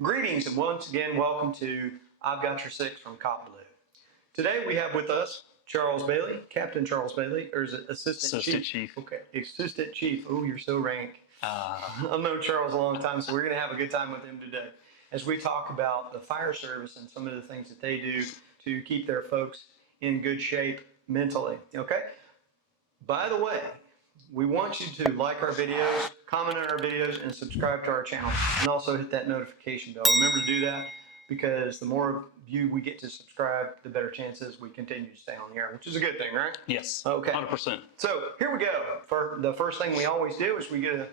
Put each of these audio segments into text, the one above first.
Greetings and once again, welcome to I've Got Your Six from CopBLue. Today we have with us Charles Bailey, Captain Charles Bailey, or is it Assistant Chief? Okay, Assistant Chief. Oh, you're so rank. I've known Charles a long time, so we're going to have a good time with him today as we talk about the fire service and some of the things that they do to keep their folks in good shape mentally. Okay? By the way, we want you to like our videos, comment on our videos, and subscribe to our channel. And also hit that notification bell. Remember to do that because the more of you we get to subscribe, the better chances we continue to stay on the air, which is a good thing, right? Yes. Okay. 100%. So here we go. For the first thing we always do is we get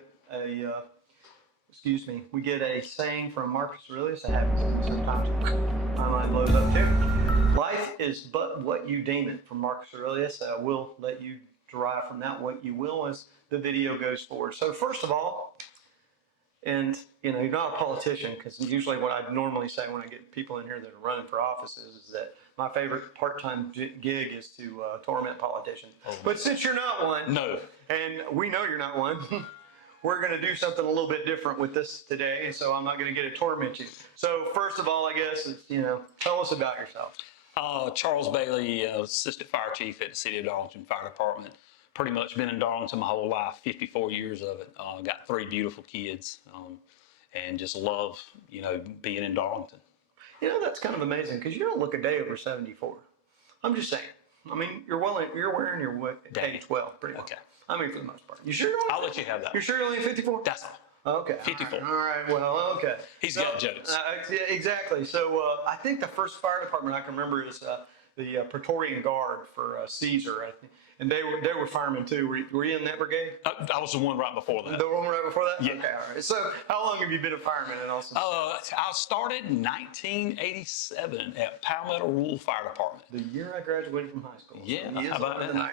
we get a saying from Marcus Aurelius. I have sometimes my mind blows up too. Life is but what you deem it, from Marcus Aurelius. I will let you derive from that what you will as the video goes forward. So first of all, and you're not a politician, because usually what I normally say when I get people in here that are running for offices is that my favorite part-time gig is to torment politicians. Oh. But since you're not one, no, and we know you're not one, we're going to do something a little bit different with this today. So I'm not going to get to torment you. So first of all, I guess is tell us about yourself. Charles Bailey, Assistant Fire Chief at the City of Darlington Fire Department. Pretty much been in Darlington my whole life, 54 years of it. Got 3 beautiful kids, and just love, being in Darlington. That's kind of amazing because you don't look a day over 74. I'm just saying. I mean, you're wearing your age well, pretty much. Okay. I mean, for the most part. You sure? I'll let you have that. You're sure you're only 54? That's all. Okay. 54. All right. Well, okay. He's got jokes. Yeah, exactly. So I think the first fire department I can remember is the Praetorian Guard for Caesar, I think. And they were firemen too. Were you in that brigade? I was the one right before that. The one right before that? Yeah. Okay, all right. So how long have you been a fireman in Austin? I started in 1987 at Palmetto Rural Fire Department. The year I graduated from high school. Yeah, so how about that? I am.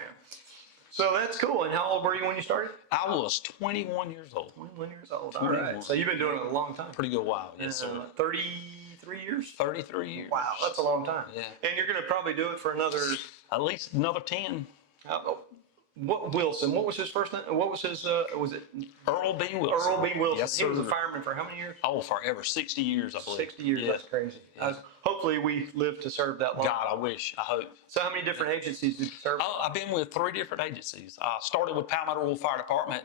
So that's cool. And how old were you when you started? I was 21 years old. 21 years old. All right. So you've been doing it a long time. Pretty good while. Yes, sir. 33 years? 33 years. Wow, that's a long time. Yeah. And you're going to probably do it for another... At least another 10. What Wilson? What was his first name? What was his? Was it Earl B. Wilson? Earl B. Wilson. Yes, he was a sir. fireman for how many years? Oh, forever. 60 years, I believe. 60 years. Yeah. That's crazy. Yeah. Hopefully, we live to serve that long. God, I wish. I hope. So, how many different agencies did you serve? I've been with 3 different agencies. I started with Palmetto Rural Fire Department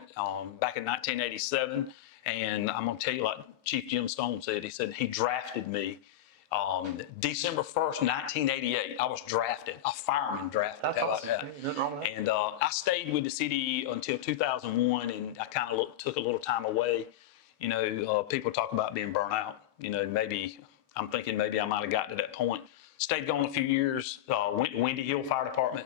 back in 1987, and I'm going to tell you, like Chief Jim Stone said, he said he drafted me. December 1st, 1988, I was drafted, a fireman drafted. That's How awesome. about that? Nothing wrong with that. And I stayed with the city until 2001, and I kind of took a little time away. People talk about being burnt out. Maybe I'm thinking maybe I might have got to that point. Stayed gone a few years, went to Windy Hill Fire Department,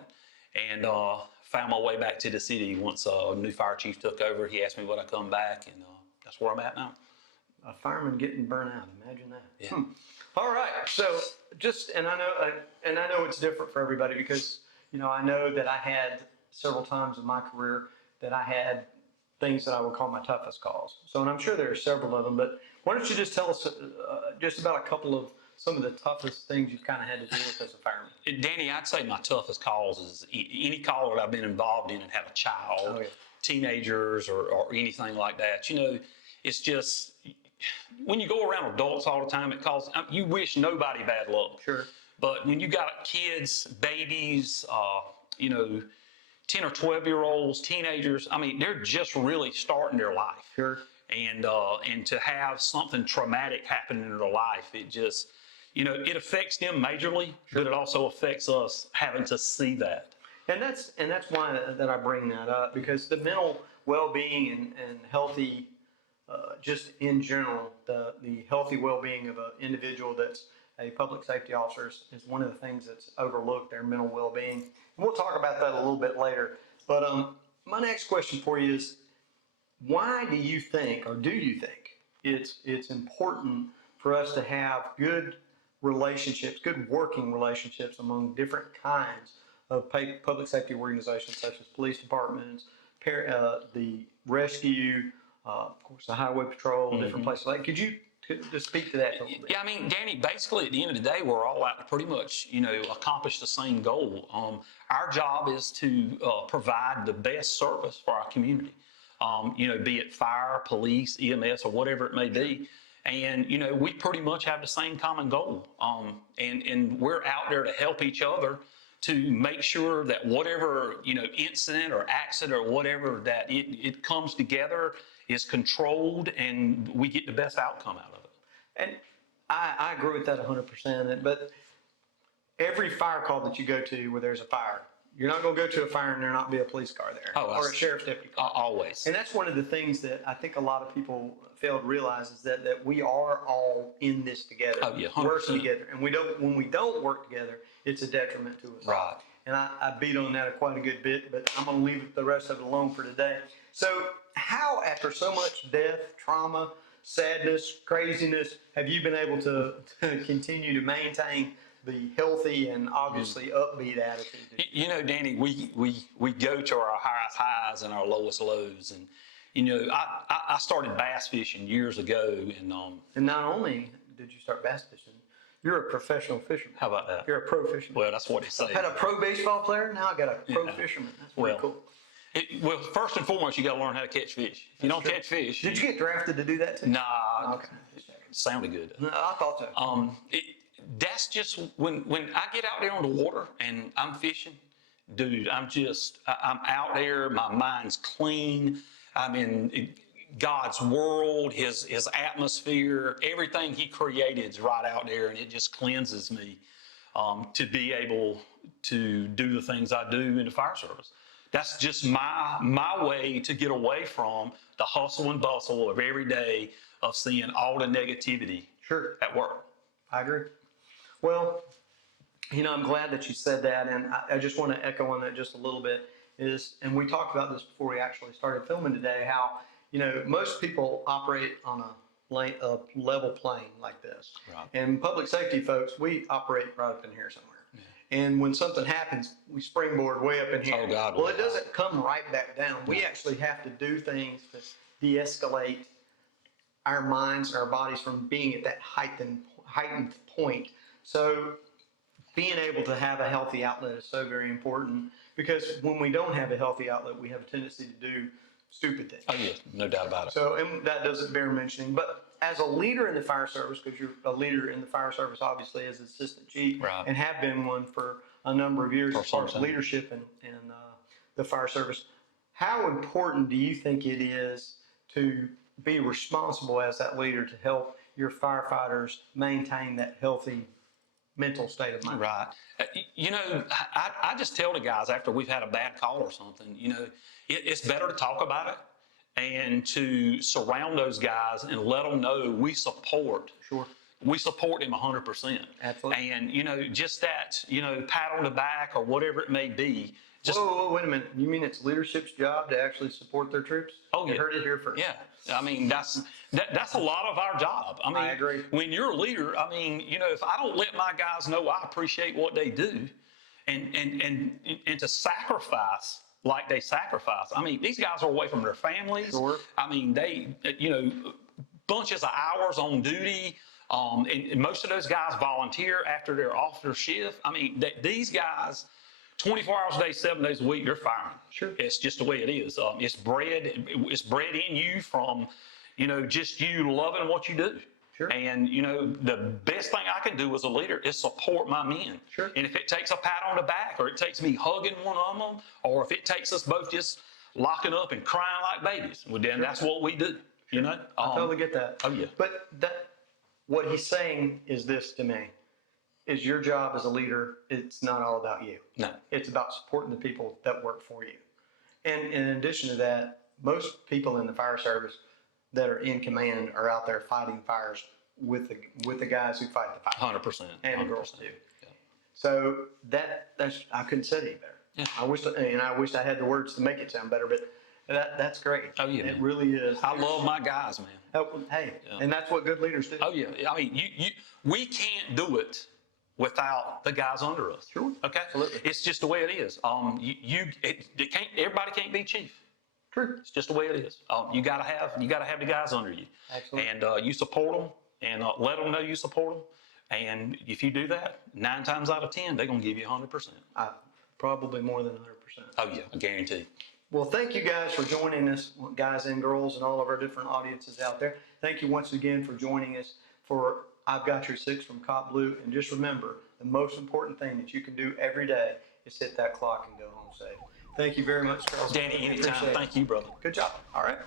and found my way back to the city once a new fire chief took over. He asked me would I come back, and that's where I'm at now. A fireman getting burnt out. Imagine that. Yeah. All right. So and I know it's different for everybody because I know that I had several times in my career that I had things that I would call my toughest calls. So, and I'm sure there are several of them, but why don't you just tell us just about a couple of some of the toughest things you've kind of had to deal with as a fireman? Danny, I'd say my toughest calls is any call that I've been involved in and had a child, teenagers, or anything like that. It's just. When you go around adults all the time, you wish nobody bad luck. Sure. But when you got kids, babies, 10 or 12-year-olds, teenagers, they're just really starting their life. Sure. And to have something traumatic happen in their life, it just, it affects them majorly, but it also affects us having to see that. And that's why that I bring that up, because the mental well-being and healthy. Just in general, the healthy well-being of an individual that's a public safety officer is one of the things that's overlooked, their mental well-being. And we'll talk about that a little bit later. But my next question for you is, why do you think it's important for us to have good relationships, good working relationships among different kinds of public safety organizations such as police departments, the rescue, of course, the highway patrol, different places. Could you just speak to that a little bit? Yeah, Danny, basically at the end of the day, we're all out to pretty much, accomplish the same goal. Our job is to provide the best service for our community, be it fire, police, EMS, or whatever it may be. And, you know, we pretty much have the same common goal. And we're out there to help each other to make sure that whatever, you know, incident or accident or whatever, that it comes together, is controlled, and we get the best outcome out of it. And I agree with that 100%. But every fire call that you go to where there's a fire, you're not going to go to a fire and there not be a police car there or a sheriff's deputy car. Always. And that's one of the things that I think a lot of people fail to realize is that we are all in this together. Oh, yeah, 100%. Working together. And when we don't work together, it's a detriment to us. Right. And I beat on that quite a good bit, but I'm going to leave the rest of it alone for today. So how, after so much death, trauma, sadness, craziness, have you been able to continue to maintain the healthy and obviously upbeat attitude? You know, Danny, we go to our highest highs and our lowest lows. And, you know, I started bass fishing years ago. And not only did you start bass fishing, you're a professional fisherman. How about that? You're a pro fisherman. Well, that's what they say. I had a pro baseball player, now I got a pro fisherman. That's pretty cool. Well, first and foremost, you got to learn how to catch fish. If you don't catch fish. Did you get drafted to do that too? Nah. Okay. It sounded good. No, I thought so. That's just when I get out there on the water and I'm fishing, dude, I'm out there. My mind's clean. I'm in God's world, his atmosphere, everything he created is right out there, and it just cleanses me to be able to do the things I do in the fire service. That's just my way to get away from the hustle and bustle of every day of seeing all the negativity at work. I agree. Well, you know, I'm glad that you said that, and I just want to echo on that just a little bit. And we talked about this before we actually started filming today, how, you know, most people operate on a level plane like this. Right. And public safety folks, we operate right up in here somewhere. Yeah. And when something happens, we springboard way up in here. Oh, God. Well, it doesn't come right back down. We actually have to do things to de-escalate our minds, our bodies from being at that heightened point. So being able to have a healthy outlet is so very important, because when we don't have a healthy outlet, we have a tendency to do stupid things. Oh, yeah, no doubt about it. So, and that doesn't bear mentioning. But as a leader in the fire service, because you're a leader in the fire service, obviously, as assistant chief, right, and have been one for a number of years as far as leadership in the fire service, how important do you think it is to be responsible as that leader to help your firefighters maintain that healthy mental state of mind? Right. You know, I just tell the guys after we've had a bad call or something, you know, it's better to talk about it and to surround those guys and let them know we support. Sure. We support them 100%. Absolutely. And, you know, just that, you know, pat on the back or whatever it may be. Just, whoa, wait a minute. You mean it's leadership's job to actually support their troops? Oh, yeah. You heard it here first. Yeah. I mean, that's a lot of our job. I mean, I agree. When you're a leader, I mean, you know, if I don't let my guys know I appreciate what they do and to sacrifice like they sacrifice. I mean, these guys are away from their families. Sure. I mean, they, you know, bunches of hours on duty. And most of those guys volunteer after they're off their shift. I mean, these guys, 24 hours a day, 7 days a week, they're firing. Sure. It's just the way it is. It's bred in you from, you know, just you loving what you do. Sure. And, you know, the best thing I can do as a leader is support my men. Sure. And if it takes a pat on the back, or it takes me hugging one of them, or if it takes us both just locking up and crying like babies, well, then that's what we do, you know? I totally get that. Oh, yeah. But what he's saying is this to me, is your job as a leader, it's not all about you. No. It's about supporting the people that work for you. And in addition to that, most people in the fire service that are in command are out there fighting fires with the guys who fight the fire. 100%. And the girls too. Yeah. So that's I couldn't say it any better. Yeah. I wish I had the words to make it sound better, but that's great. Oh, yeah. It really is. I love my guys, man. Hey, Yeah. and that's what good leaders do. Oh, yeah. I mean, we can't do it without the guys under us. Sure. Okay. Absolutely. It's just the way it is. Everybody can't be chief. True. It's just the way it is. You gotta have the guys under you. Absolutely. And you support them and let them know you support them. And if you do that, 9 times out of 10, they're gonna give you 100%. Probably more than 100%. Oh yeah, I guarantee. Well, thank you guys for joining us, guys and girls, and all of our different audiences out there. Thank you once again for joining us for I've Got Your Six from CopBLue. And just remember, the most important thing that you can do every day is hit that clock and go home safe. Thank you very much, Charles. Danny, anytime. Appreciate it. Thank you, brother. Good job. All right.